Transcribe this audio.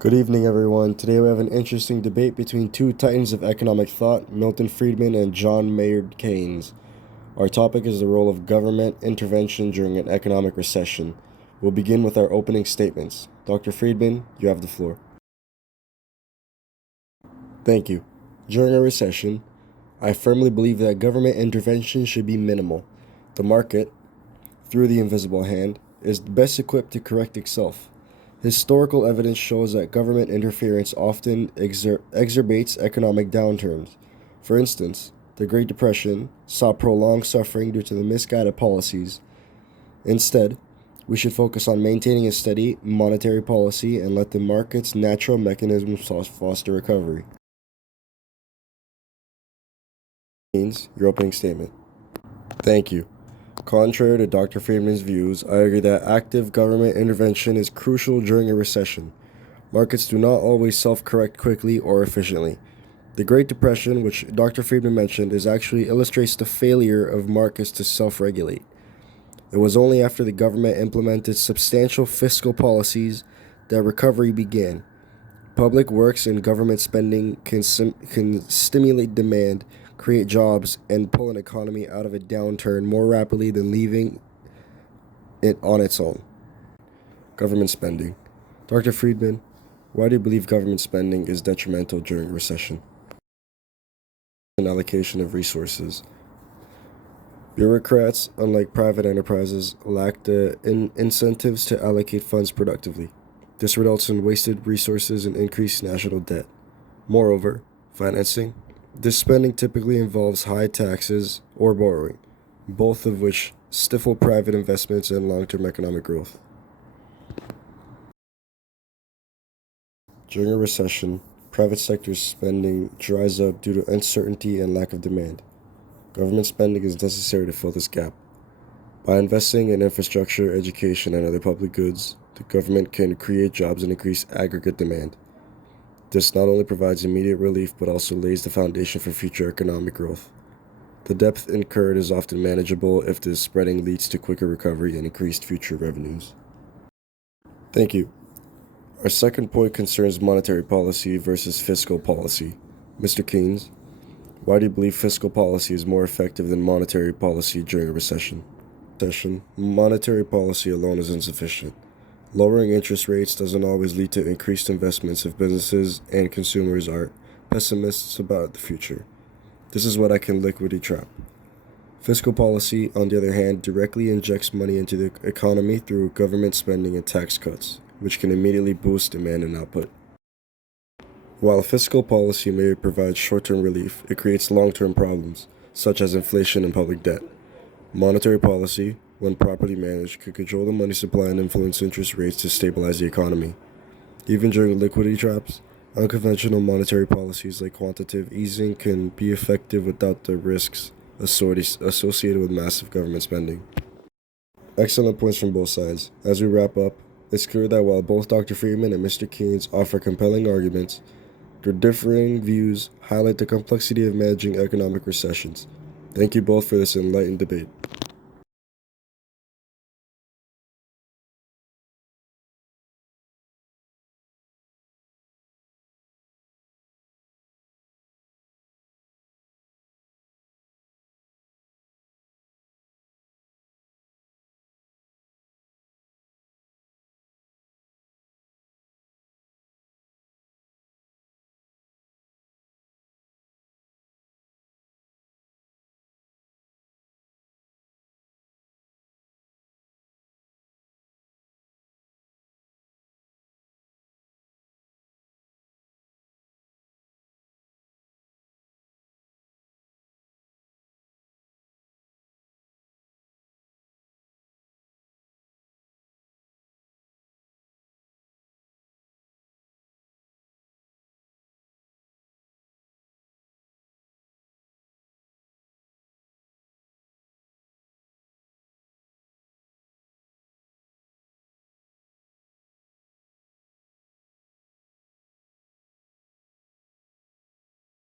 Good evening, everyone. Today we have an interesting debate between two titans of economic thought, Milton Friedman and John Maynard Keynes. Our topic is the role of government intervention during an economic recession. We'll begin with our opening statements. Dr. Friedman, you have the floor. Thank you. During a recession, I firmly believe that government intervention should be minimal. The market, through the invisible hand, is best equipped to correct itself. Historical evidence shows that government interference often exacerbates economic downturns. For instance, the Great Depression saw prolonged suffering due to the misguided policies. Instead, we should focus on maintaining a steady monetary policy and let the market's natural mechanisms foster recovery. Your opening statement. Thank you. Contrary to Dr. Friedman's views, I agree that active government intervention is crucial during a recession. Markets do not always self-correct quickly or efficiently. The Great Depression, which Dr. Friedman mentioned, actually illustrates the failure of markets to self-regulate. It was only after the government implemented substantial fiscal policies that recovery began. Public works and government spending can stimulate demand, create jobs, and pull an economy out of a downturn more rapidly than leaving it on its own. Government spending. Dr. Friedman, why do you believe government spending is detrimental during a recession? An allocation of resources. Bureaucrats, unlike private enterprises, lack the incentives to allocate funds productively. This results in wasted resources and increased national debt. Moreover, financing. This spending typically involves high taxes or borrowing, both of which stifle private investments and long-term economic growth. During a recession, private sector spending dries up due to uncertainty and lack of demand. Government spending is necessary to fill this gap. By investing in infrastructure, education, and other public goods, the government can create jobs and increase aggregate demand. This not only provides immediate relief but also lays the foundation for future economic growth. The debt incurred is often manageable if the spreading leads to quicker recovery and increased future revenues. Thank you. Our second point concerns monetary policy versus fiscal policy. Mr. Keynes, why do you believe fiscal policy is more effective than monetary policy during a recession? Monetary policy alone is insufficient. Lowering interest rates doesn't always lead to increased investments if businesses and consumers are pessimists about the future. This is what I can liquidity trap. Fiscal policy, on the other hand, directly injects money into the economy through government spending and tax cuts, which can immediately boost demand and output. While fiscal policy may provide short-term relief, it creates long-term problems, such as inflation and public debt. Monetary policy, when properly managed, could control the money supply and influence interest rates to stabilize the economy. Even during liquidity traps, unconventional monetary policies like quantitative easing can be effective without the risks associated with massive government spending. Excellent points from both sides. As we wrap up, it's clear that while both Dr. Friedman and Mr. Keynes offer compelling arguments, their differing views highlight the complexity of managing economic recessions. Thank you both for this enlightened debate.